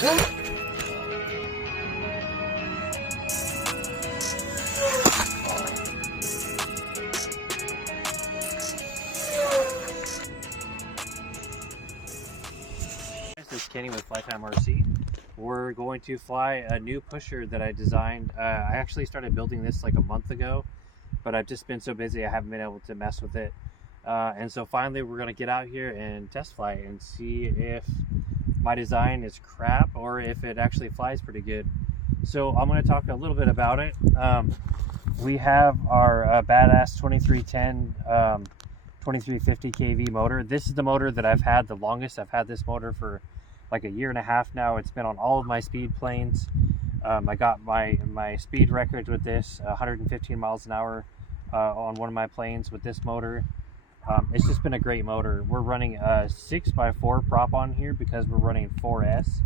This is Kenny with Flytime RC. We're going to fly a new pusher that I designed. I actually started building this like a month ago, but I've just been so busy I haven't been able to mess with it. And so finally we're going to get out here and test fly it and see if my design is crap or if it actually flies pretty good. So I'm going to talk a little bit about it. We have our badass 2310 2350 kV motor. This is the motor that I've had the longest. I've had this motor for like a year and a half now. It's been on all of my speed planes. I got my speed records with this, 115 miles an hour on one of my planes with this motor. It's just been a great motor. We're running a 6x4 prop on here because we're running 4S.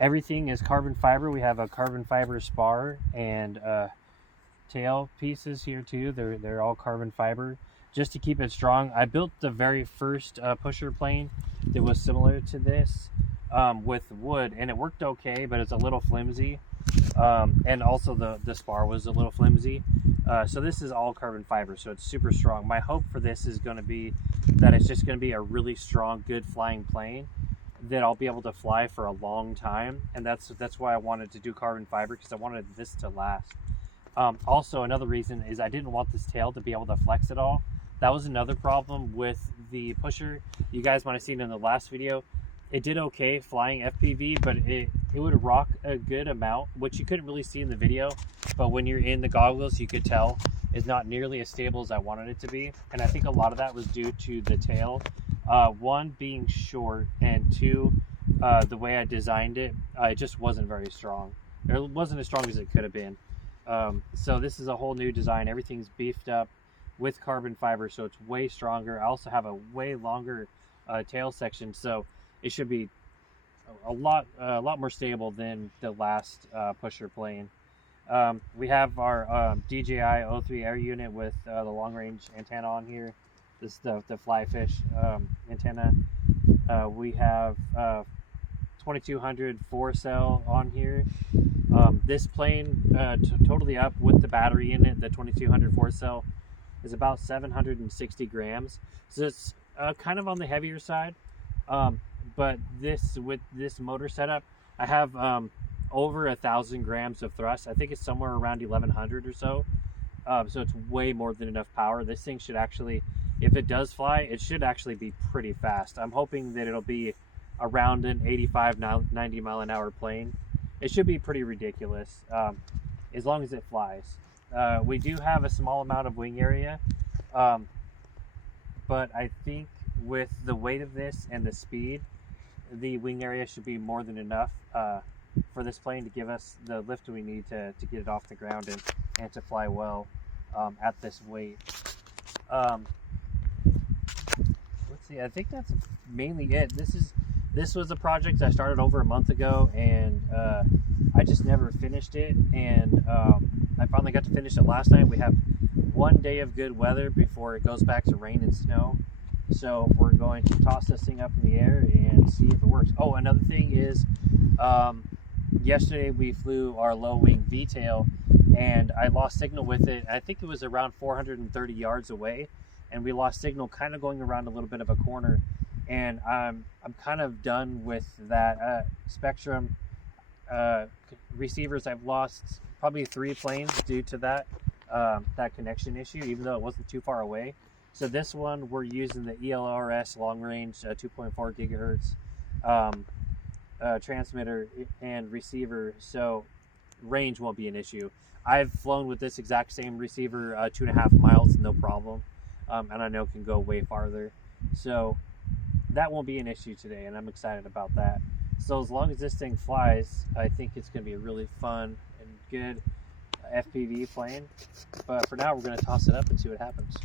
Everything is carbon fiber. We have a carbon fiber spar and tail pieces here too. They're all carbon fiber just to keep it strong. I built the very first pusher plane that was similar to this with wood, and it worked okay, but it's a little flimsy, and also the spar was a little flimsy. So this is all carbon fiber, so it's super strong. My hope for this is going to be that it's just going to be a really strong, good flying plane that I'll be able to fly for a long time, and that's why I wanted to do carbon fiber, because I wanted this to last. Also, another reason is I didn't want this tail to be able to flex at all. That was another problem with the pusher. You guys might have seen in the last video, it did okay flying FPV, but it would rock a good amount, which you couldn't really see in the video, but when you're in the goggles you could tell is not nearly as stable as I wanted it to be. And I think a lot of that was due to the tail, one being short, and two, the way I designed it, it just wasn't very strong. It wasn't as strong as it could have been. So this is a whole new design. Everything's beefed up with carbon fiber, so it's way stronger. I also have a way longer tail section, so it should be a lot more stable than the last pusher plane. We have our DJI O3 air unit with the long range antenna on here. This is the Flyfish antenna. We have 2200 4-cell on here. This plane, totally up with the battery in it, the 2200 4-cell, is about 760 grams. So it's kind of on the heavier side. But with this motor setup, I have over 1,000 grams of thrust. I think it's somewhere around 1,100 or so. So it's way more than enough power. This thing should actually, if it does fly, it should actually be pretty fast. I'm hoping that it'll be around an 85, 90 mile an hour plane. It should be pretty ridiculous as long as it flies. We do have a small amount of wing area, but I think with the weight of this and the speed, the wing area should be more than enough for this plane to give us the lift we need to get it off the ground and to fly well at this weight. Let's see, I think that's mainly it. This was a project I started over a month ago, and I just never finished it, and I finally got to finish it last night. We have one day of good weather before it goes back to rain and snow. So we're going to toss this thing up in the air and see if it works. Oh, another thing is, yesterday we flew our low wing V-tail, and I lost signal with it. I think it was around 430 yards away, and we lost signal kind of going around a little bit of a corner. And I'm kind of done with that. Spectrum receivers, I've lost probably 3 planes due to that connection issue, even though it wasn't too far away. So this one, we're using the ELRS long range 2.4 gigahertz transmitter and receiver, so range won't be an issue. I've flown with this exact same receiver 2.5 miles, no problem, and I know it can go way farther. So that won't be an issue today, and I'm excited about that. So as long as this thing flies, I think it's going to be a really fun and good FPV plane. But for now, we're going to toss it up and see what happens.